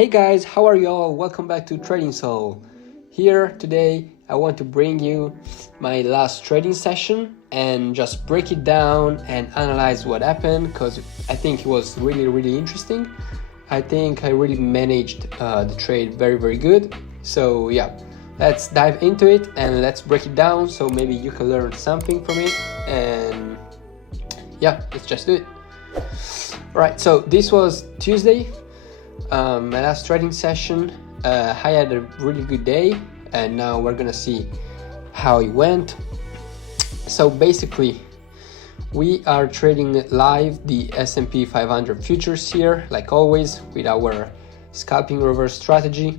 Hey guys, how are you all? Welcome back to Trading Soul. Here today I want to bring you my last trading session and just break it down and analyze what happened, because I think it was really interesting. I think I really managed the trade very good. So yeah, let's dive into it and let's break it down so maybe you can learn something from it. And yeah, let's just do it. Alright, so this was Tuesday, my last trading session. I had a really good day, and now we're gonna see how it went. So basically, we are trading live the S&P 500 futures here, like always, with our scalping reverse strategy.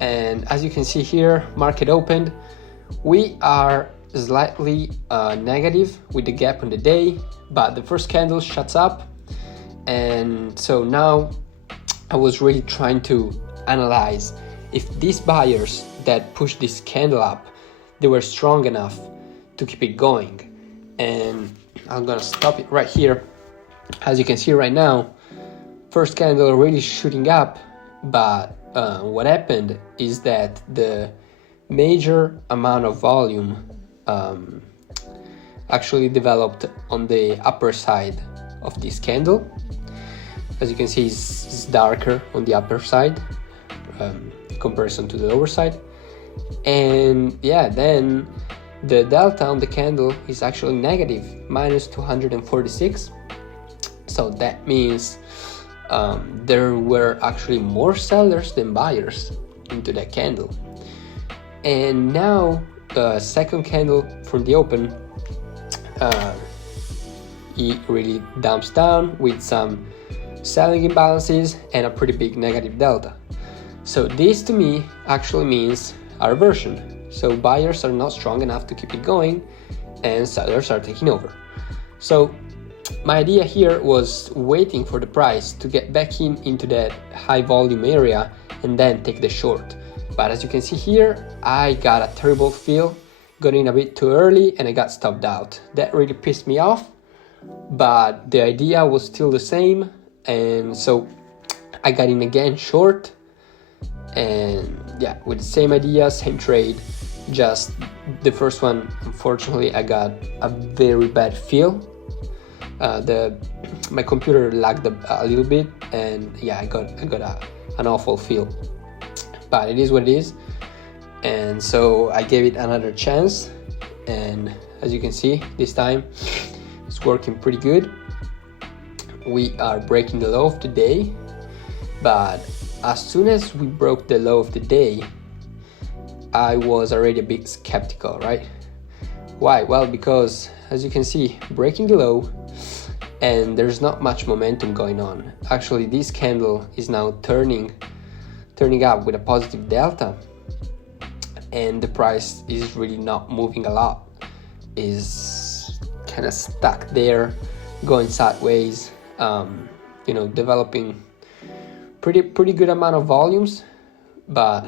And as you can see here, market opened. We are slightly negative with the gap on the day, but the first candle shuts up. And so now I was really trying to analyze if these buyers that pushed this candle up, they were strong enough to keep it going. And I'm gonna stop it right here. As you can see right now, first candle really shooting up, but what happened is that the major amount of volume actually developed on the upper side of this candle. As you can see, it's darker on the upper side in comparison to the lower side. And yeah, then the delta on the candle is actually negative, minus 246. So that means there were actually more sellers than buyers into that candle. And now the second candle from the open, it really dumps down with some selling imbalances and a pretty big negative delta. So this to me actually means a reversion. So buyers are not strong enough to keep it going and sellers are taking over. So my idea here was waiting for the price to get back into that high volume area and then take the short. But as you can see here, I got a terrible feel, got in a bit too early and I got stopped out. That really pissed me off, but the idea was still the same. And so I got in again short, and yeah, with the same idea, same trade, just the first one, unfortunately, I got a very bad feel. My computer lagged a little bit, and yeah, I got an awful feel. But it is what it is, and so I gave it another chance, and as you can see, this time it's working pretty good. We are breaking the low of the day, but as soon as we broke the low of the day, I was already a bit skeptical, right? Why? Well, because as you can see, breaking the low and there's not much momentum going on. Actually, this candle is now turning up with a positive delta, and the price is really not moving a lot, is kind of stuck there, going sideways. Developing pretty good amount of volumes, but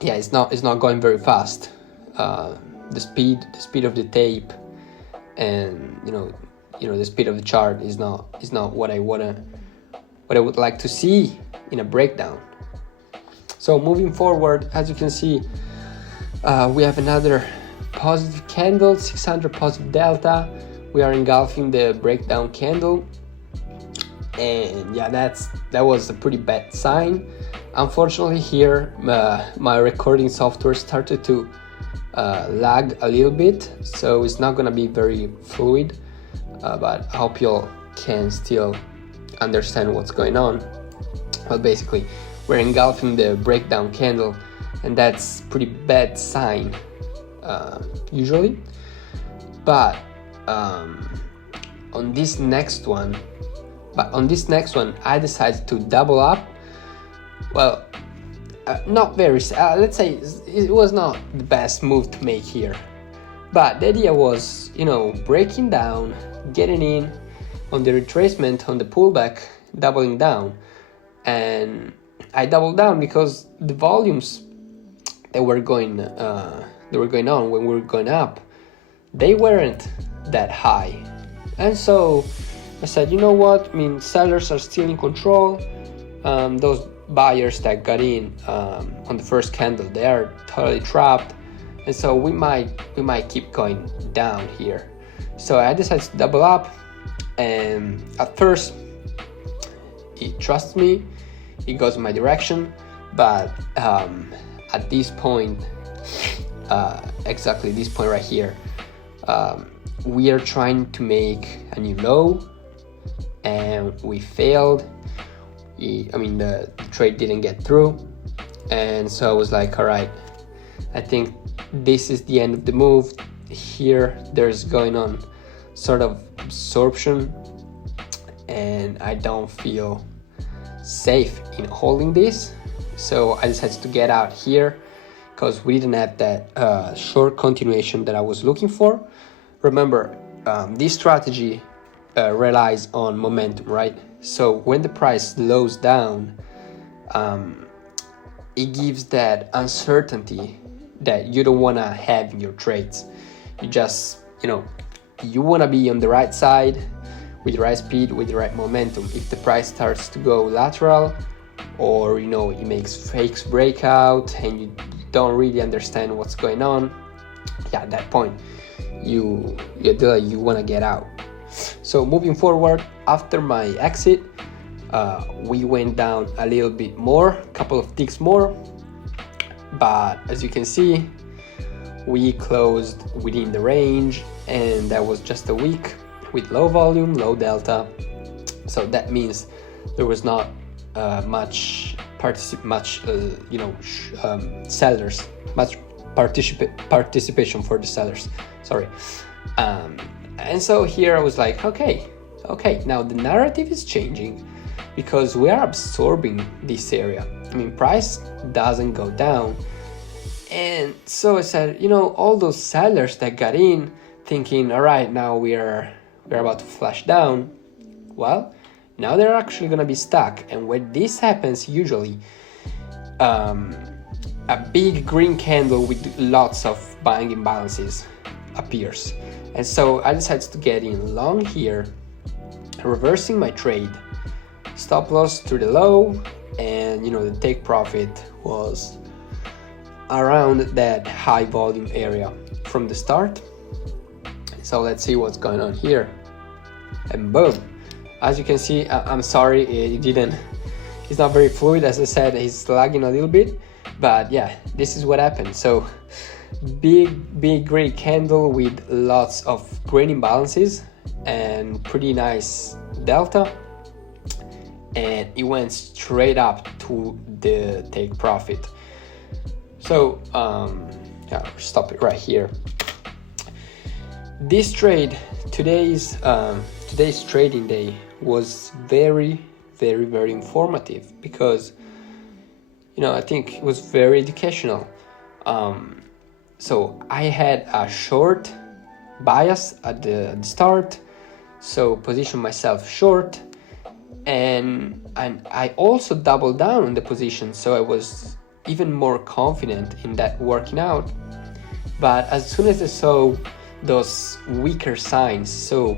yeah, it's not going very fast. The speed of the tape and the speed of the chart is not what I would like to see in a breakdown. So moving forward, as you can see, we have another positive candle, 600 positive delta. We are engulfing the breakdown candle, and yeah, that was a pretty bad sign. Unfortunately here, my recording software started to lag a little bit, so it's not gonna be very fluid, but I hope you all can still understand what's going on. Well, basically, we're engulfing the breakdown candle, and that's pretty bad sign usually. But on this next one, I decided to double up. Well, not very, let's say it was not the best move to make here, but the idea was, breaking down, getting in on the retracement, on the pullback, doubling down. And I doubled down because the volumes that were going on when we were going up, they weren't that high. And so I said, you know what, sellers are still in control, those buyers that got in on the first candle, they are totally trapped, and so we might keep going down here. So I decided to double up, and at first it trusts me, it goes in my direction, but at this point, exactly this point right here, we are trying to make a new low, and we failed. The trade didn't get through, and so I was like, all right, I think this is the end of the move. Here there's going on sort of absorption, and I don't feel safe in holding this, so I decided to get out here because we didn't have that short continuation that I was looking for. Remember, this strategy relies on momentum, right? So when the price slows down, it gives that uncertainty that you don't want to have in your trades. You just, you want to be on the right side with the right speed, with the right momentum. If the price starts to go lateral, or it makes fakes breakout and you don't really understand what's going on, at that point you want to get out. So moving forward, after my exit, we went down a little bit more, a couple of ticks more, but as you can see, we closed within the range, and that was just a week with low volume, low delta. So that means there was not much sellers, much participation for the sellers. Sorry. And so here I was like, okay, now the narrative is changing because we are absorbing this area. Price doesn't go down. And so I said, all those sellers that got in thinking, all right, now we're about to flash down. Well, now they're actually going to be stuck. And when this happens, usually a big green candle with lots of buying imbalances appears. And so I decided to get in long here, reversing my trade, stop loss to the low, and the take profit was around that high volume area from the start. So let's see what's going on here, and boom, as you can see, I'm sorry, it's not very fluid. As I said, it's lagging a little bit, but yeah, this is what happened. So big gray candle with lots of green imbalances and pretty nice delta, and it went straight up to the take profit. So stop it right here. This trade, today's trading day, was very informative because I think it was very educational. So I had a short bias at the start, so positioned myself short, and I also doubled down on the position, so I was even more confident in that working out. But as soon as I saw those weaker signs, so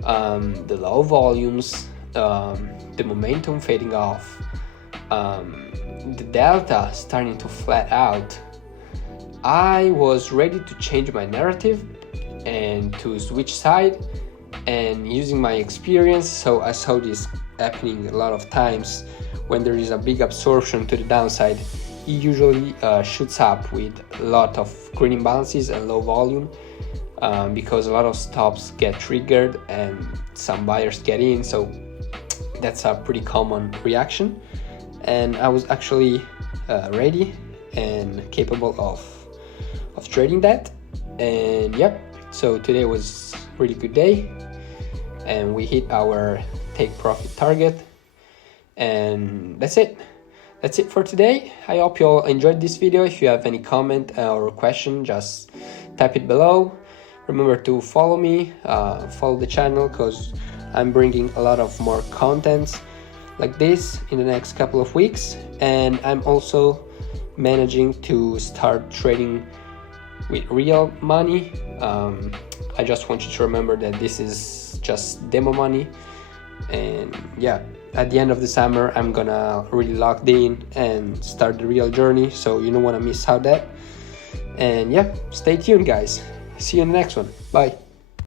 the low volumes, the momentum fading off, the delta starting to flat out, I was ready to change my narrative and to switch side. And using my experience, so I saw this happening a lot of times when there is a big absorption to the downside, it usually shoots up with a lot of green imbalances and low volume, because a lot of stops get triggered and some buyers get in. So that's a pretty common reaction, and I was actually ready and capable of trading that. And yep, so today was a really good day, and we hit our take profit target, and that's it for today. I hope you all enjoyed this video. If you have any comment or question, just type it below. Remember to follow me, follow the channel, because I'm bringing a lot of more contents like this in the next couple of weeks, and I'm also managing to start trading with real money. I just want you to remember that this is just demo money, And yeah, at the end of the summer I'm gonna really lock in and start the real journey, so you don't want to miss out that. And yeah, stay tuned guys, see you in the next one. Bye.